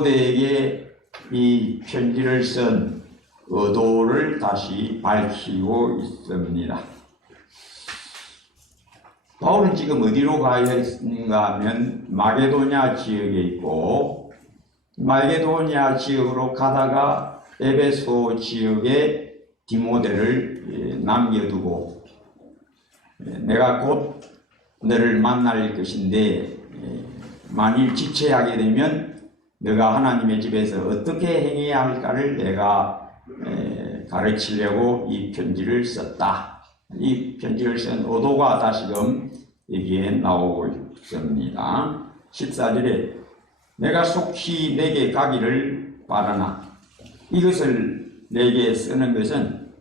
디모데에게 이 편지를 쓴 의도를 다시 밝히고 있습니다. 바울은 지금 어디로 가야 했는가 하면 마게도냐 지역에 있고, 마게도냐 지역으로 가다가 에베소 지역에 디모데를 남겨두고, 내가 곧 너를 만날 것인데 만일 지체하게 되면 너가 하나님의 집에서 어떻게 행해야 할까를 내가 가르치려고 이 편지를 썼다. 이 편지를 쓴 의도가 다시금 여기에 나오고 있습니다. 14절에 내가 속히 내게 가기를 바라나 이것을 내게 쓰는 것은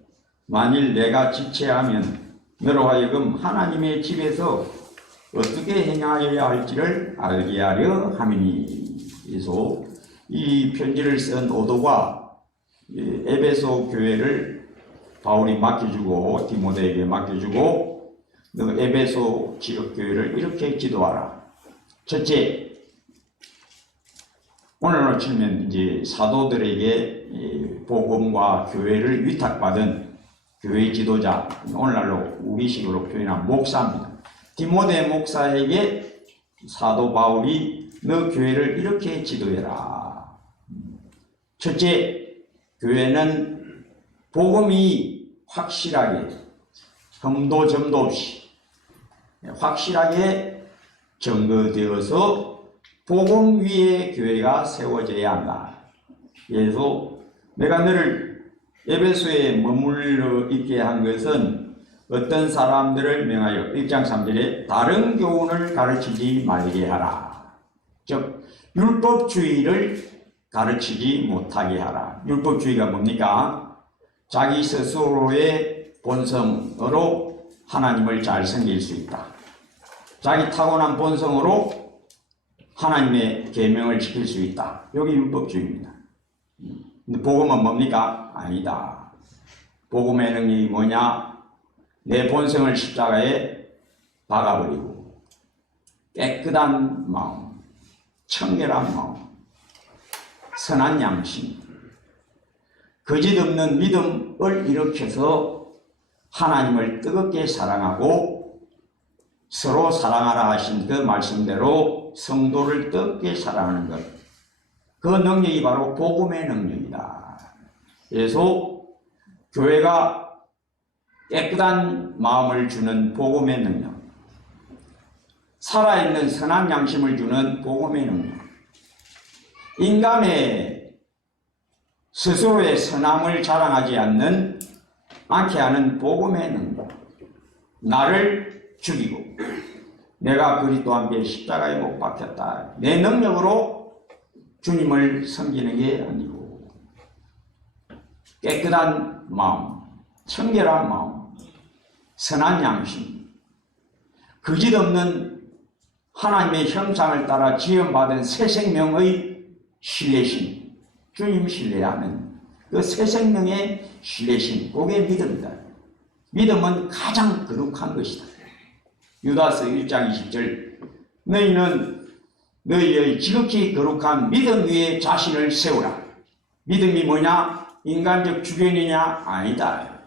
만일 내가 지체하면 너로 하여금 하나님의 집에서 어떻게 행하여야 할지를 알게 하려 함이니. 그래서 이 편지를 쓴 의도가 에베소 교회를 바울이 맡겨주고 디모데에게 맡겨주고 너 에베소 지역 교회를 이렇게 지도하라. 첫째, 오늘로 치면 이제 사도들에게 복음과 교회를 위탁받은 교회 지도자, 오늘날로 우리식으로 표현한 목사입니다. 디모데 목사에게 사도 바울이 너 교회를 이렇게 지도해라. 첫째, 교회는 복음이 확실하게 흠도 점도 없이 확실하게 증거되어서 복음 위에 교회가 세워져야 한다. 그래서 내가 너를 에베소에 머물러 있게 한 것은 어떤 사람들을 명하여 1장 3절에 다른 교훈을 가르치지 말게 하라. 즉 율법주의를 가르치지 못하게 하라. 율법주의가 뭡니까? 자기 스스로의 본성으로 하나님을 잘 섬길 수 있다. 자기 타고난 본성으로 하나님의 계명을 지킬 수 있다. 여기 율법주의입니다. 근데 복음은 뭡니까? 아니다. 복음의 능력이 뭐냐? 내 본성을 십자가에 박아버리고 깨끗한 마음, 청결한 마음, 선한 양심, 거짓없는 믿음을 일으켜서 하나님을 뜨겁게 사랑하고 서로 사랑하라 하신 그 말씀대로 성도를 뜨겁게 사랑하는 것, 그 능력이 바로 복음의 능력이다. 그래서 교회가 깨끗한 마음을 주는 복음의 능력, 살아있는 선한 양심을 주는 복음의 능력, 인간의 스스로의 선함을 자랑하지 않게 하는 복음의 능력, 나를 죽이고 내가 그리스도와 함께 십자가에 못 박혔다. 내 능력으로 주님을 섬기는 게 아니고 깨끗한 마음, 청결한 마음, 선한 양심, 거짓없는 하나님의 형상을 따라 지음받은 새 생명의 신뢰심, 주님 신뢰하는 그 새 생명의 신뢰심, 그게 믿음이다. 믿음은 가장 거룩한 것이다. 유다서 1장 20절 너희는 너희의 지극히 거룩한 믿음 위에 자신을 세우라. 믿음이 뭐냐? 인간적 주견이냐? 아니다.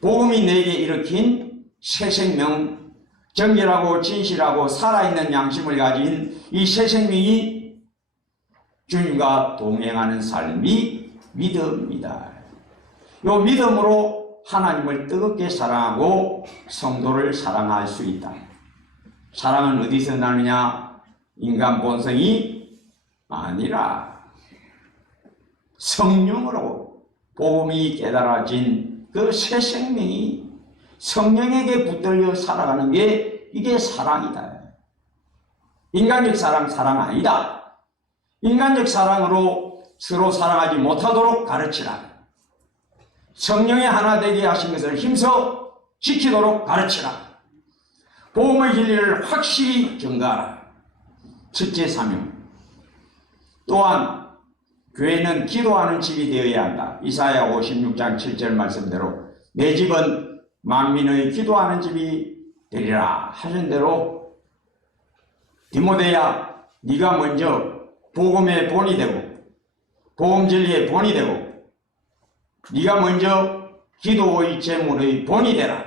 복음이 내게 일으킨 새 생명, 정결하고 진실하고 살아있는 양심을 가진 이 새 생명이 주님과 동행하는 삶이 믿음이다. 이 믿음으로 하나님을 뜨겁게 사랑하고 성도를 사랑할 수 있다. 사랑은 어디서 나느냐? 인간 본성이 아니라 성령으로 복음이 깨달아진 그 새 생명이 성령에게 붙들려 살아가는 게 이게 사랑이다. 인간적 사랑 아니다. 인간적 사랑으로 서로 사랑하지 못하도록 가르치라. 성령의 하나 되게 하신 것을 힘써 지키도록 가르치라. 복음의 진리를 확실히 증거하라. 첫째 사명. 또한 교회는 기도하는 집이 되어야 한다. 이사야 56장 7절 말씀대로 내 집은 만민의 기도하는 집이 되리라 하신 대로 디모데야 네가 먼저 복음의 본이 되고 복음 진리의 본이 되고 네가 먼저 기도의 제물의 본이 되라.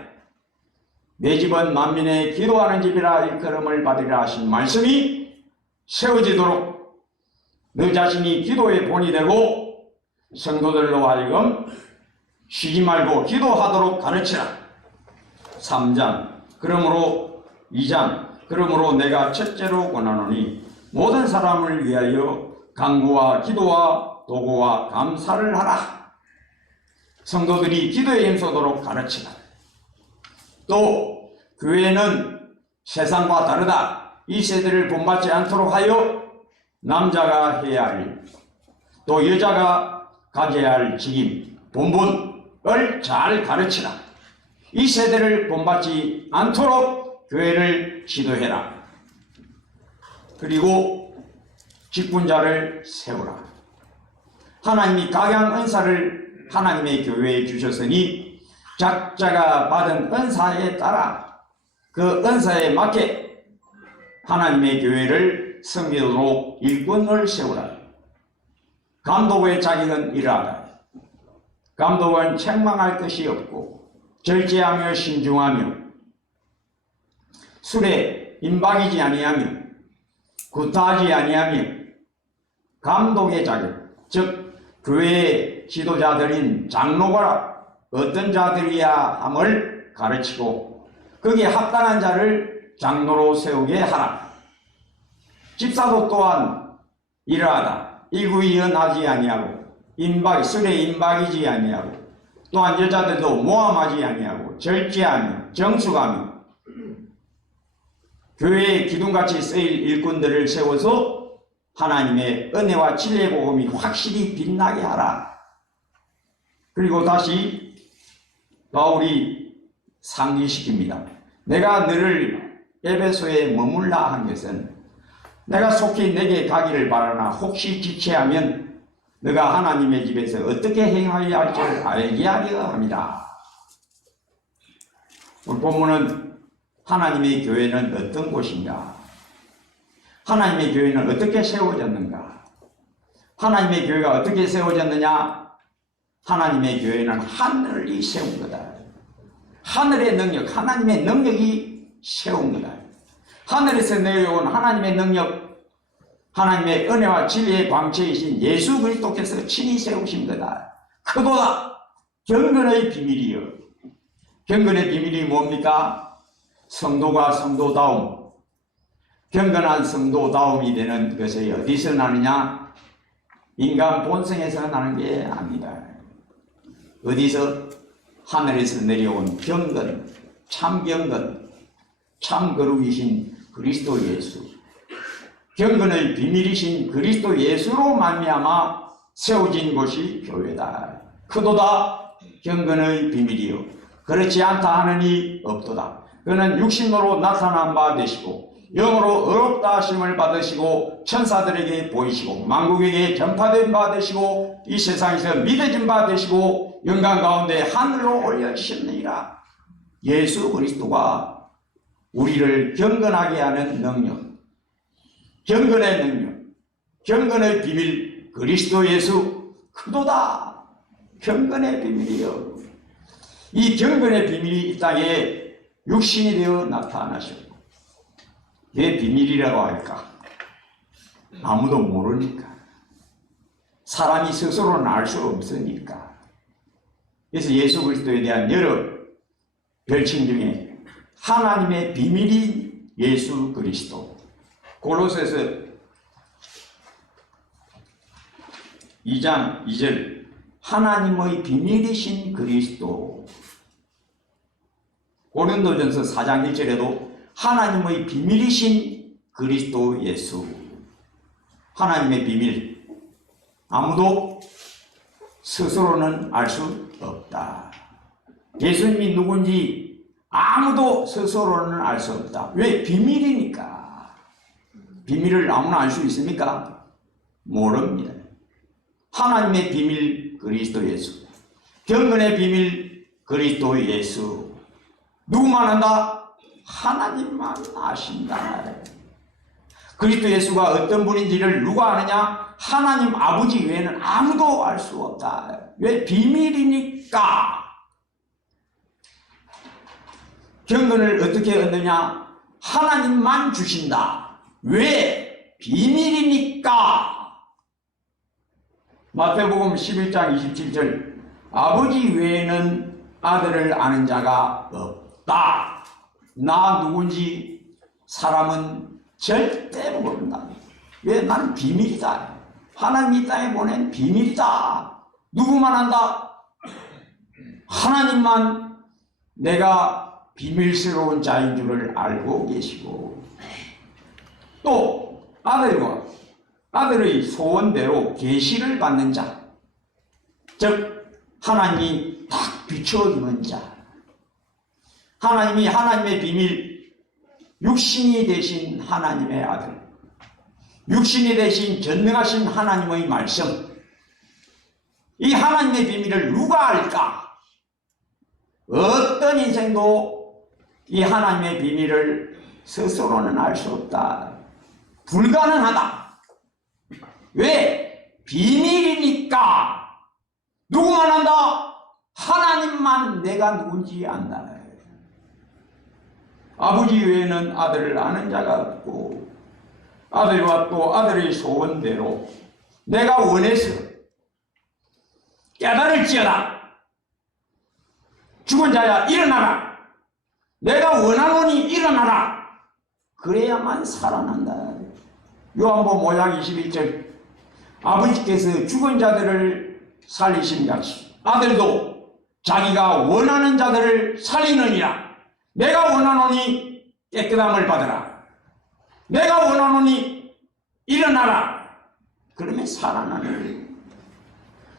내 집은 만민의 기도하는 집이라 일컬음을 받으리라 하신 말씀이 세워지도록 너 자신이 기도의 본이 되고 성도들로 하여금 쉬지 말고 기도하도록 가르치라. 3장 그러므로 2장 그러므로 내가 첫째로 권하노니 모든 사람을 위하여 간구와 기도와 도구와 감사를 하라. 성도들이 기도에 힘쓰도록 가르치라. 또 교회는 세상과 다르다. 이 세대를 본받지 않도록 하여 남자가 해야 할, 또 여자가 가져야 할 직임, 본분을 잘 가르치라. 이 세대를 본받지 않도록 교회를 지도해라. 그리고 직분자를 세우라. 하나님이 각양 은사를 하나님의 교회에 주셨으니 각자가 받은 은사에 따라 그 은사에 맞게 하나님의 교회를 섬기도록 일꾼을 세우라. 감독의 자격은 이러하다. 감독은 책망할 것이 없고 절제하며 신중하며 술에 임박이지 아니하며 구타하지 아니하며 감독의 자격, 즉 교회의 지도자들인 장로가 어떤 자들이야 함을 가르치고 거기에 합당한 자를 장로로 세우게 하라. 집사도 또한 이러하다. 일구이연하지 아니하고 술에 임박이지 아니하고 또한 여자들도 모함하지 아니하고 절제하며 정숙하며 교회에 기둥같이 쓰일 일꾼들을 세워서 하나님의 은혜와 진리의 복음이 확실히 빛나게 하라. 그리고 다시 바울이 상기시킵니다. 내가 너를 에베소에 머물라 한 것은 내가 속히 내게 가기를 바라나 혹시 지체하면 너가 하나님의 집에서 어떻게 행하여야 할 줄 알게 하려 합니다. 오늘 본문은 하나님의 교회는 어떤 곳인가? 하나님의 교회는 어떻게 세워졌는가? 하나님의 교회가 어떻게 세워졌느냐? 하나님의 교회는 하늘이 세운 거다. 하늘의 능력, 하나님의 능력이 세운 거다. 하늘에서 내려온 하나님의 능력, 하나님의 은혜와 진리의 광채이신 예수 그리스도께서 친히 세우신 거다. 크도다. 경건의 비밀이요. 경건의 비밀이 뭡니까? 성도가 성도다움. 경건한 성도다움이 되는 것이 어디서 나느냐? 인간 본성에서 나는 게 아니다. 어디서? 하늘에서 내려온 경건, 참 경건, 참 거룩이신 그리스도 예수, 경건의 비밀이신 그리스도 예수로 말미암아 세워진 곳이 교회다. 크도다 경건의 비밀이요 그렇지 않다 하는 이 없도다. 그는 육신으로 나타난 바 되시고 영으로 의롭다 하심을 받으시고 천사들에게 보이시고 만국에게 전파된 바 되시고 이 세상에서 믿어진 바 되시고 영광 가운데 하늘로 올려주셨느니라. 예수 그리스도가 우리를 경건하게 하는 능력, 경건의 능력, 경건의 비밀 그리스도 예수 크도다. 경건의 비밀이요. 이 경건의 비밀이 이 땅에 육신이 되어 나타나셨고 왜 비밀이라고 할까? 아무도 모르니까. 사람이 스스로는 알 수 없으니까. 그래서 예수 그리스도에 대한 여러 별칭 중에 하나님의 비밀인 예수 그리스도. 골로새서 2장 2절 하나님의 비밀이신 그리스도. 고린도전서 4장 1절에도 하나님의 비밀이신 그리스도 예수. 하나님의 비밀. 아무도 스스로는 알 수 없다. 예수님이 누군지 아무도 스스로는 알 수 없다. 왜? 비밀이니까. 비밀을 아무나 알 수 있습니까? 모릅니다. 하나님의 비밀 그리스도 예수. 경건의 비밀 그리스도 예수. 누구만 안다? 하나님만 아신다. 그리스도 예수가 어떤 분인지를 누가 아느냐? 하나님 아버지 외에는 아무도 알 수 없다. 왜? 비밀이니까. 경건을 어떻게 얻느냐? 하나님만 주신다. 왜? 비밀이니까. 마태복음 11장 27절 아버지 외에는 아들을 아는 자가 없다. 나 누군지 사람은 절대 모른다. 왜? 나는 비밀이다. 하나님이 이 땅에 보낸 비밀이다. 누구만 안다? 하나님만 내가 비밀스러운 자인 줄을 알고 계시고, 또 아들과 아들의 소원대로 계시를 받는 자, 즉 하나님이 딱 비춰주는 자, 하나님이 하나님의 비밀, 육신이 되신 하나님의 아들, 육신이 되신 전능하신 하나님의 말씀, 이 하나님의 비밀을 누가 알까? 어떤 인생도 이 하나님의 비밀을 스스로는 알 수 없다. 불가능하다. 왜? 비밀이니까. 누구만 안다? 하나님만 내가 누군지 안다. 아버지 외에는 아들을 아는 자가 없고, 아들과 또 아들의 소원대로 내가 원해서 깨달을지어다. 죽은 자야 일어나라. 내가 원하노니 일어나라. 그래야만 살아난다. 요한복음 5장 21절 아버지께서 죽은 자들을 살리심같이 아들도 자기가 원하는 자들을 살리느니라. 내가 원하노니 깨끗함을 받으라. 내가 원하노니 일어나라. 그러면 살아나는.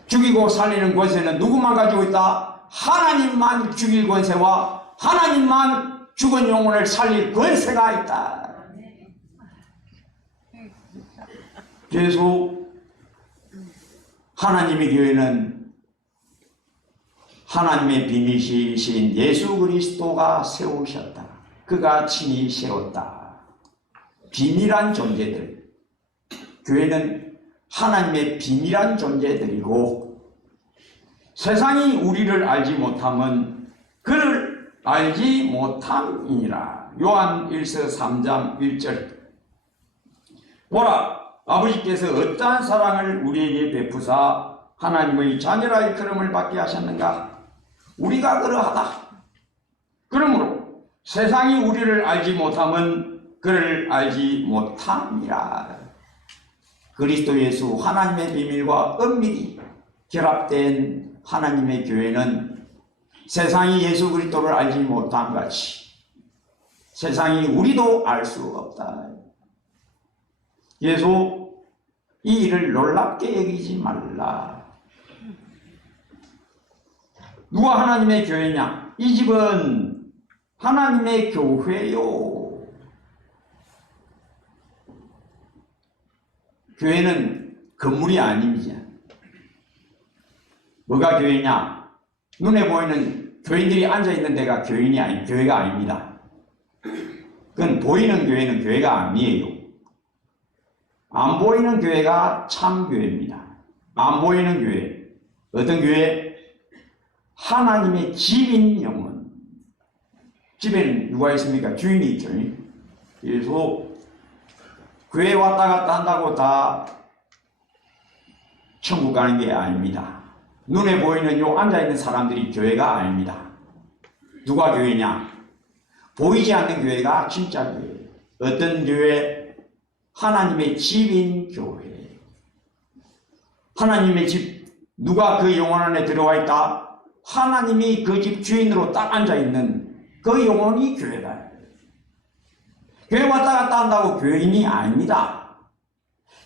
죽이고 살리는 권세는 누구만 가지고 있다? 하나님만 죽일 권세와 하나님만 죽은 영혼을 살릴 권세가 있다. 그래서 하나님의 교회는 하나님의 비밀이신 예수 그리스도가 세우셨다. 그가 친히 세웠다. 비밀한 존재들. 교회는 하나님의 비밀한 존재들이고, 세상이 우리를 알지 못함은 그를 알지 못함이니라. 요한 1서 3장 1절 보라, 아버지께서 어떠한 사랑을 우리에게 베푸사 하나님의 자녀라 일컬음을 받게 하셨는가? 우리가 그러하다. 그러므로 세상이 우리를 알지 못함은 그를 알지 못함이라. 그리스도 예수 하나님의 비밀과 은밀히 결합된 하나님의 교회는 세상이 예수 그리스도를 알지 못함 같이 세상이 우리도 알 수 없다. 예수 이 일을 놀랍게 여기지 말라. 누가 하나님의 교회냐? 이 집은 하나님의 교회요. 교회는 건물이 아닙니다. 뭐가 교회냐? 눈에 보이는 교인들이 앉아있는 데가 교회가 아닙니다. 그건 보이는 교회는 교회가 아니에요. 안 보이는 교회가 참 교회입니다. 안 보이는 교회. 어떤 교회? 하나님의 집인 영혼. 집에는 누가 있습니까? 주인이 있죠. 그래서 교회 왔다 갔다 한다고 다 천국 가는 게 아닙니다. 눈에 보이는 요 앉아있는 사람들이 교회가 아닙니다. 누가 교회냐? 보이지 않는 교회가 진짜 교회. 어떤 교회? 하나님의 집인 교회. 하나님의 집. 누가 그 영혼 안에 들어와 있다? 하나님이 그 집 주인으로 딱 앉아있는 그 영혼이 교회다. 교회 왔다 갔다 한다고 교인이 아닙니다.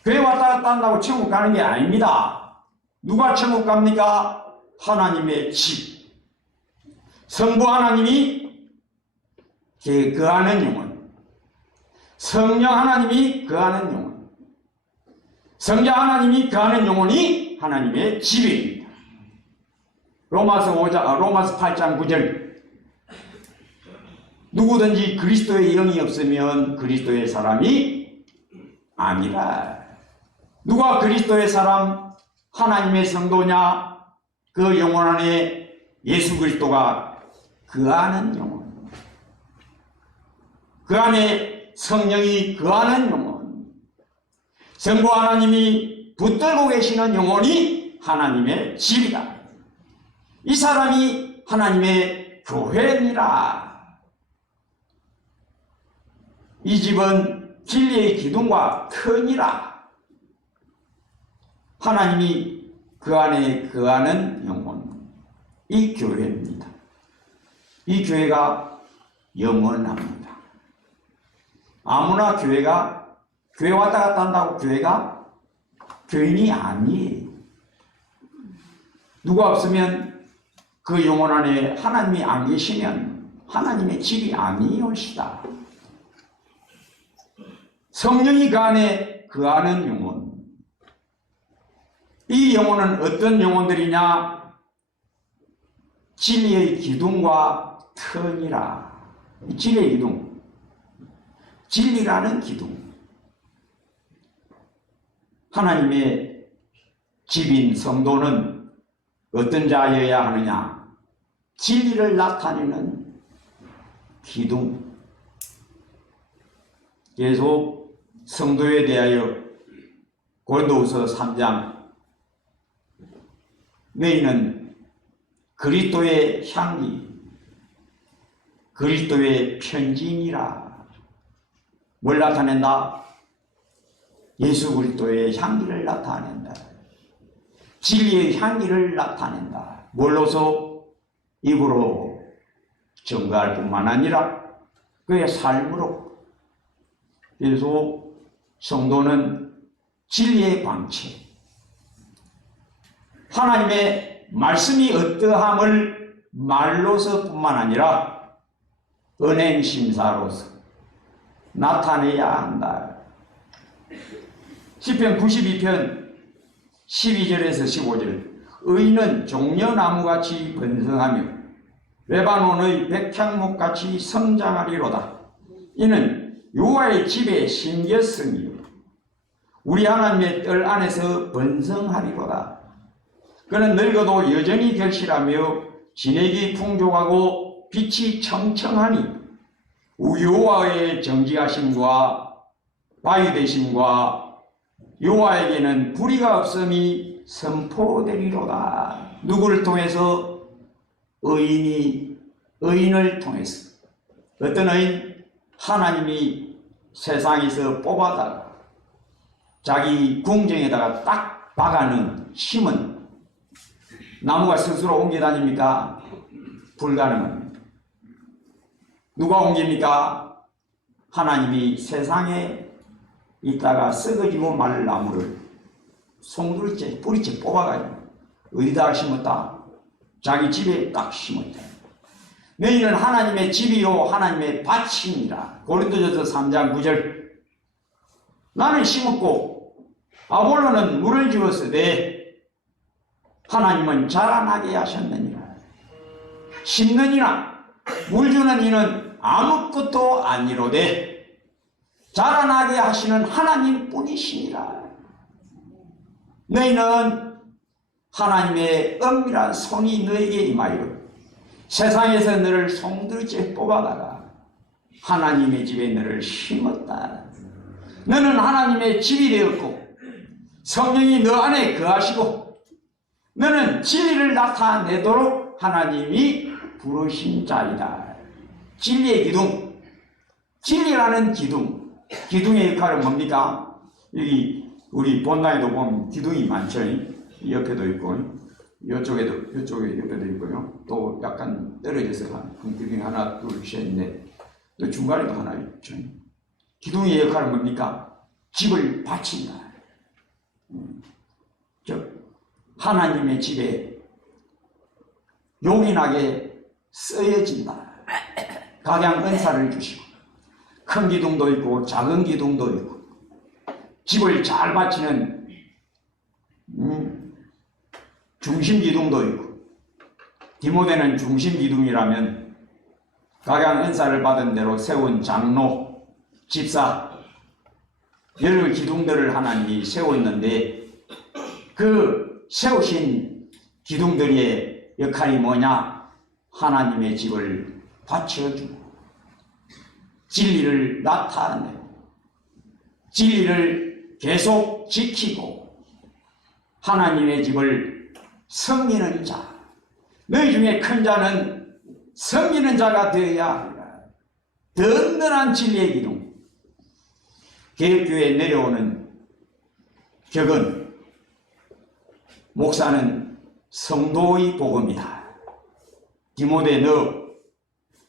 교회 왔다 갔다 한다고 천국 가는 게 아닙니다. 누가 천국 갑니까? 하나님의 집. 성부 하나님이 거하는 영혼. 성령 하나님이 거하는 영혼. 성자 하나님이 거하는 영혼이 하나님의 집입니다. 로마서 8장 9절 누구든지 그리스도의 영이 없으면 그리스도의 사람이 아니라. 누가 그리스도의 사람, 하나님의 성도냐? 그 영혼 안에 예수 그리스도가 거하는 영혼, 그 안에 성령이 거하는 영혼, 성부 하나님이 붙들고 계시는 영혼이 하나님의 집이다. 이 사람이 하나님의 교회니라. 이 집은 진리의 기둥과 터니라. 하나님이 그 안에 거하는 영혼, 이 교회입니다. 이 교회가 영원합니다. 아무나 교회 왔다 갔다 한다고 교회가 교인이 아니에요. 누가 없으면 그 영혼 안에 하나님이 안 계시면 하나님의 집이 아니올시다. 성령이 그 안에 거하는 영혼, 이 영혼은 어떤 영혼들이냐? 진리의 기둥과 터니라. 진리의 기둥, 진리라는 기둥. 하나님의 집인 성도는 어떤 자여야 하느냐? 진리를 나타내는 기둥. 계속 성도에 대하여 고린도후서 3장, 너희는 그리스도의 향기, 그리스도의 편지니라. 뭘 나타낸다? 예수 그리스도의 향기를 나타낸다. 진리의 향기를 나타낸다. 뭘로서? 입으로 증거할 뿐만 아니라 그의 삶으로. 그래서 성도는 진리의 광채, 하나님의 말씀이 어떠함을 말로서 뿐만 아니라 은행심사로서 나타내야 한다. 시편 92편 12절에서 15절, 의인은 종려나무같이 번성하며 레바논의 백향목같이 성장하리로다. 이는 여호와의 집에 심겼으며 우리 하나님의 뜰 안에서 번성하리로다. 그는 늙어도 여전히 결실하며 진액이 풍족하고 빛이 청청하니 여호와의 정직하심과 바위되심과 여호와에게는 불의가 없음이 선포되리로다. 누구를 통해서? 의인을 통해서. 어떤 의인? 하나님이 세상에서 뽑아다가 자기 궁정에다가 딱 박아놓은 심은 나무가 스스로 옮겨 다닙니까? 불가능합니다. 누가 옮깁니까? 하나님이 세상에 있다가 썩어지고 말 나무를 송두리째, 뿌리째 뽑아가지고 어디다 심었다? 자기 집에 딱 심었다. 너희는 하나님의 집이요 하나님의 밭이니라. 고린도전서 3장 9절. 나는 심었고 아볼로는 물을 주었으되 하나님은 자라나게 하셨느니라. 심는 이나 물 주는 이는 아무것도 아니로되 자라나게 하시는 하나님 뿐이시니라. 너희는 하나님의 은밀한 손이 너에게 임하여 세상에서 너를 송두리째 뽑아다가 하나님의 집에 너를 심었다. 너는 하나님의 집이 되었고 성령이 너 안에 거하시고 너는 진리를 나타내도록 하나님이 부르신 자이다. 진리의 기둥, 진리라는 기둥. 기둥의 역할은 뭡니까? 여기 우리 본당에도 보면 기둥이 많죠. 옆에도 있고 이쪽에 옆에도 있고요. 또 약간 떨어져서 한 기둥이 하나 둘 셋 넷, 또 중간에도 하나 있죠. 기둥의 역할은 뭡니까? 집을 바친다. 즉 하나님의 집에 용인하게 쓰여진다. 각양 은사를 주시고 큰 기둥도 있고 작은 기둥도 있고 집을 잘 바치는 중심 기둥도 있고, 디모데는 중심 기둥이라면 각양 은사를 받은 대로 세운 장로, 집사, 여러 기둥들을 하나님이 세웠는데 그 세우신 기둥들의 역할이 뭐냐? 하나님의 집을 받쳐주고 진리를 나타내고 진리를 계속 지키고 하나님의 집을 섬기는 자, 너희 중에 큰 자는 섬기는 자가 되어야 합니다. 든든한 진리의 기둥. 개혁교회에 내려오는 격은 목사는 성도의 복음이다. 디모데, 너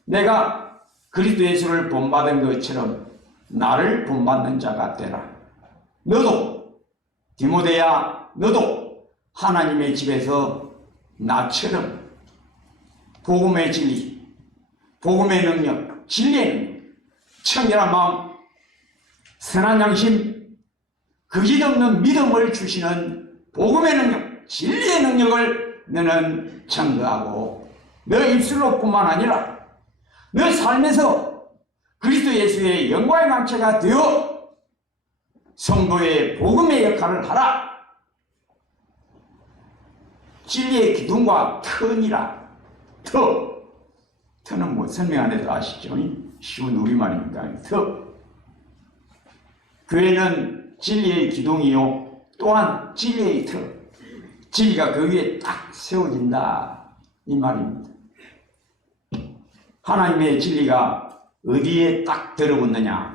내가 그리스도 예수를 본받은 것처럼 나를 본받는 자가 되라. 너도 디모데야, 너도 하나님의 집에서 나처럼 복음의 진리, 복음의 능력, 진리의 능력, 청결한 마음, 선한 양심, 거짓없는 믿음을 주시는 복음의 능력, 진리의 능력을 너는 증거하고 너 입술로 뿐만 아니라 너 삶에서 그리스도 예수의 영광의 망체가 되어 성도의 복음의 역할을 하라. 진리의 기둥과 터니라. 터는 뭐 설명 안 해도 아시죠? 쉬운 우리말이니까. 교회는 진리의 기둥이요 또한 진리의 터, 진리가 그 위에 딱 세워진다 이 말입니다. 하나님의 진리가 어디에 딱 들어붙느냐?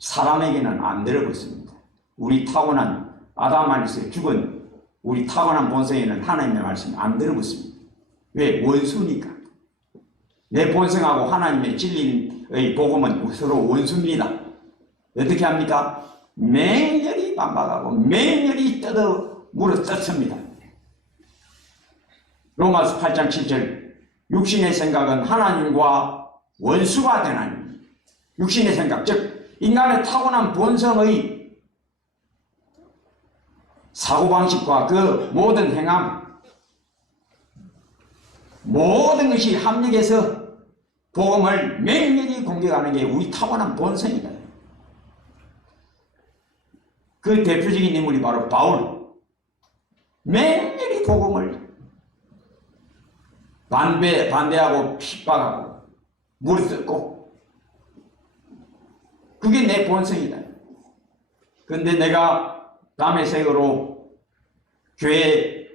사람에게는 안 들어붙습니다. 우리 타고난 아담 안에서 죽은 우리 타고난 본성에는 하나님의 말씀이 안 들어붙습니다. 왜? 원수니까. 내 본성하고 하나님의 진리의 복음은 서로 원수입니다. 어떻게 합니까? 맹렬히 반박하고 맹렬히 뜯어 물어 뜯습니다. 로마서 8장 7절 육신의 생각은 하나님과 원수가 되나니 육신의 생각, 즉 인간의 타고난 본성의 사고방식과 그 모든 행함 모든 것이 합력해서 복음을 맹렬히 공격하는 게 우리 타고난 본성이다. 그 대표적인 인물이 바로 바울. 맹렬히 복음을 반대하고 핍박하고 무릎뜯고 그게 내 본성이다. 그런데 내가 다메섹으로 교회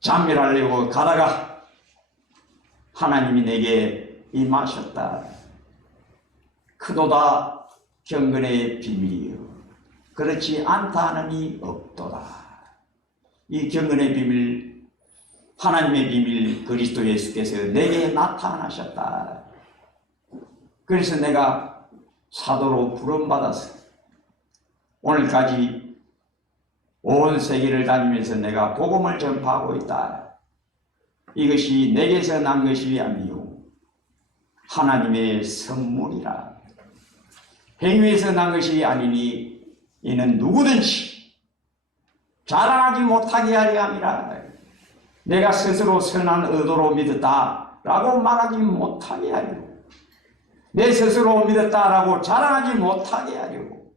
잠멸하려고 가다가 하나님이 내게 임하셨다. 크도다 경건의 비밀이요 그렇지 않다 하느니 없도다. 이 경건의 비밀, 하나님의 비밀 그리스도 예수께서 내게 나타나셨다. 그래서 내가 사도로 부름받아서 오늘까지 온 세계를 다니면서 내가 복음을 전파하고 있다. 이것이 내게서 난 것이 아니요 하나님의 선물이라. 행위에서 난 것이 아니니 이는 누구든지 자랑하지 못하게 하려 함이라. 내가 스스로 선한 의도로 믿었다라고 말하지 못하게 하려고, 내 스스로 믿었다라고 자랑하지 못하게 하려고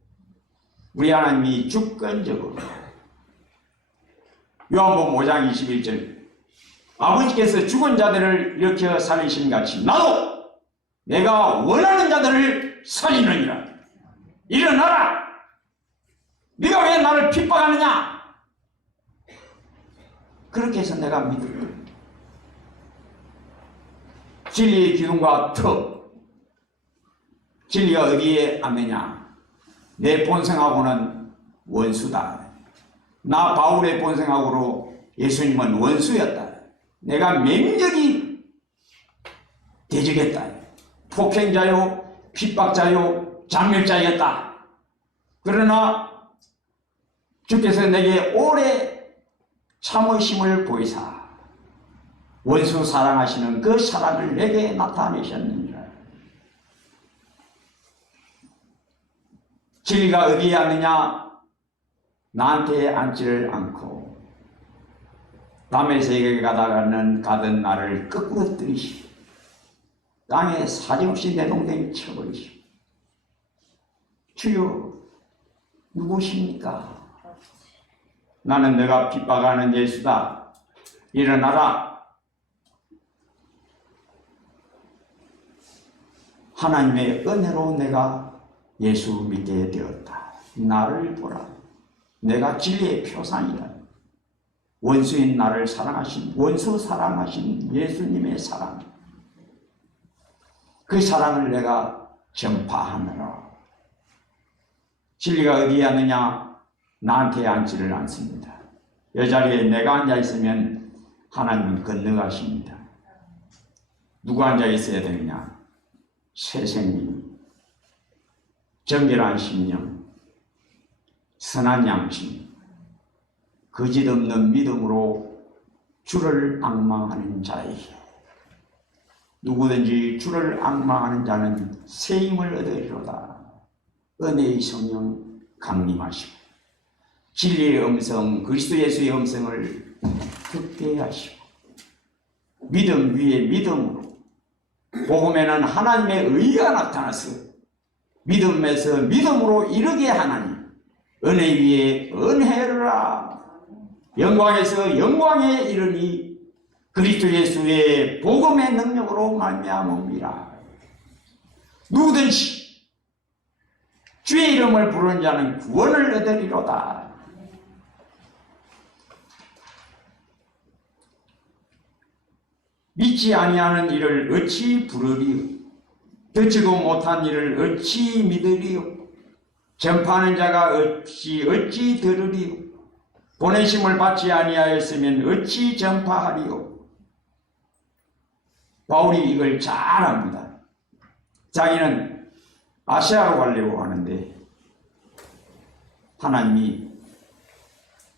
우리 하나님이 주권적으로 요한복음 5장 21절 아버지께서 죽은 자들을 일으켜 살리신 같이 나도 내가 원하는 자들을 살리느니라. 일어나라. 네가 왜 나를 핍박하느냐? 그렇게 해서 내가 믿을 거야. 진리의 기둥과 터. 진리가 어디에 앉느냐? 내 본성하고는 원수다. 나 바울의 본성하고로 예수님은 원수였다. 내가 맹렬히 대적했다. 폭행자요, 핍박자요, 장멸자였다. 그러나 주께서 내게 오래 참으심을 보이사 원수 사랑하시는 그 사랑을 내게 나타내셨느니라. 진리가 어디에 앉느냐? 나한테 앉지를 않고 남의 세계에 가던 나를 거꾸로 들이시고 땅에 사정없이 내동댕이 쳐버리시고 주여 누구십니까? 나는 내가 핍박하는 예수다. 일어나라. 하나님의 은혜로 내가 예수 믿게 되었다. 나를 보라. 내가 진리의 표상이다. 원수인 나를 사랑하신, 원수 사랑하신 예수님의 사랑. 그 사랑을 내가 전파하느라. 진리가 어디에 앉느냐? 나한테 앉지를 않습니다. 이 자리에 내가 앉아 있으면 하나님은 건너가십니다. 누가 앉아 있어야 되느냐? 새 생명, 정결한 심령, 선한 양심, 거짓 없는 믿음으로 주를 앙망하는 자에게, 누구든지 주를 앙망하는 자는 새 힘을 얻으리로다. 은혜의 성령 강림하시고 진리의 음성, 그리스도 예수의 음성을 듣게 하시고 믿음 위에 믿음으로, 복음에는 하나님의 의가 나타나서 믿음에서 믿음으로 이르게 하나니 은혜 위에 은혜라, 영광에서 영광에 이르니 그리스도 예수의 복음의 능력으로 말미암음이라. 누구든지 주의 이름을 부르는 자는 구원을 얻으리로다. 믿지 아니하는 이를 어찌 부르리요? 듣지도 못한 이를 어찌 믿으리요? 전파하는 자가 어찌 들으리요? 보내심을 받지 아니하였으면 어찌 전파하리요? 바울이 이걸 잘 압니다. 자기는 아시아로 가려고 하는데 하나님이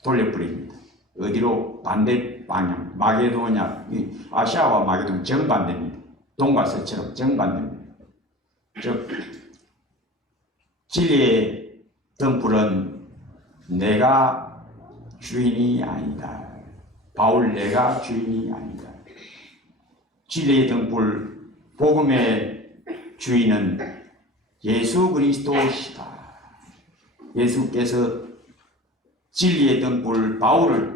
돌려버립니다. 어디로? 반대 방향. 마게도냐, 아시아와 마게도냐 정반대입니다. 동과 서처럼 정반대입니다. 즉 진리의 등불은 내가 주인이 아니다. 바울 내가 주인이 아니다. 진리의 등불 복음의 주인은 예수 그리스도시다. 예수께서 진리의 등불 바울을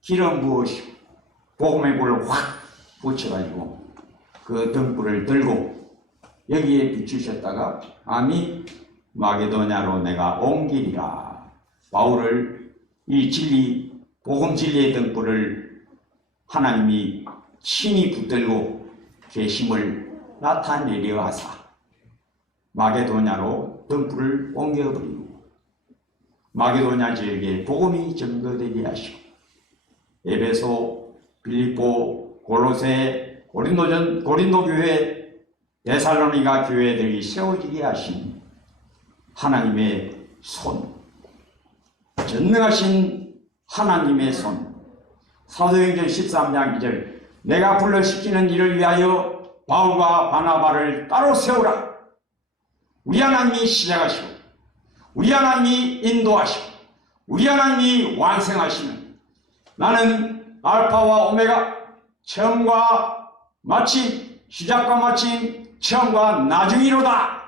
기름 부으시고 복음의 불을 확 붙여가지고 그 등불을 들고 여기에 비추셨다가 아미 마게도냐로 내가 옮기리라. 바울을 이 진리 복음 진리의 등불을 하나님이 친히 붙들고 계심을 나타내려 하사 마게도냐로 등불을 옮겨버리고 마게도냐 지역에 복음이 전거되게 하시고 에베소, 빌립보, 골로새, 고린도 교회, 데살로니가 교회들이 세워지게 하신 하나님의 손, 전능하신 하나님의 손. 사도행전 13장 2절, 내가 불러시키는 일을 위하여 바울과 바나바를 따로 세우라. 우리 하나님이 시작하시고 우리 하나님이 인도하시고 우리 하나님이 완성하시는, 나는 알파와 오메가, 처음과 마침, 시작과 마침, 처음과 나중이로다.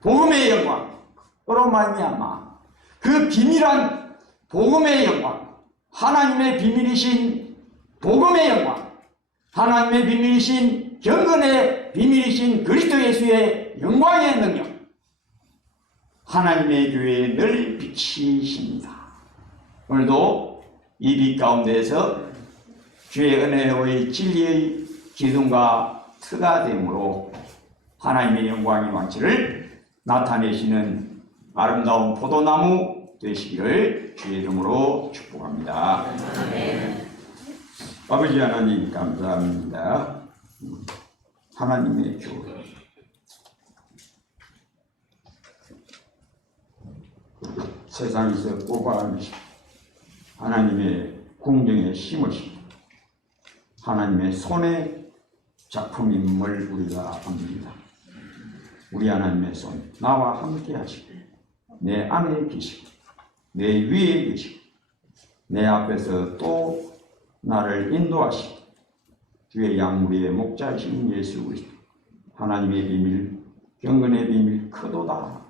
복음의 영광으로 말미암아 그 비밀한 복음의 영광, 하나님의 비밀이신 복음의 영광, 하나님의 비밀이신 경건의 비밀이신 그리스도 예수의 영광의 능력, 하나님의 교회에 늘 비치십니다. 오늘도 이 빛 가운데에서 주의 은혜의 진리의 기둥과 터가 됨으로 하나님의 영광의 왕치를 나타내시는 아름다운 포도나무 되시기를 주의 이름으로 축복합니다. 아멘. 아버지 하나님 감사합니다. 하나님의 교회, 세상에서 뽑아내시고 하나님의 궁정에 심으시고 하나님의 손의 작품임을 우리가 압니다. 우리 하나님의 손, 나와 함께 하시고 내 안에 계시고 내 위에 계시고 내 앞에서 또 나를 인도하시고 주의 양무리의 목자이신 예수 그리스도, 하나님의 비밀, 경건의 비밀 크도다.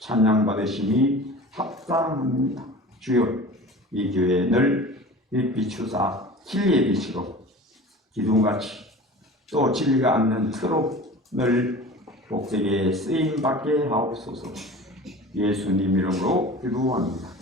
찬양 받으심이 합당합니다. 주여, 이 교회 늘 비추사 진리의 빛으로 기둥같이 또 진리가 않는 트로 늘 복되게 쓰임받게 하옵소서. 예수님 이름으로 기도합니다.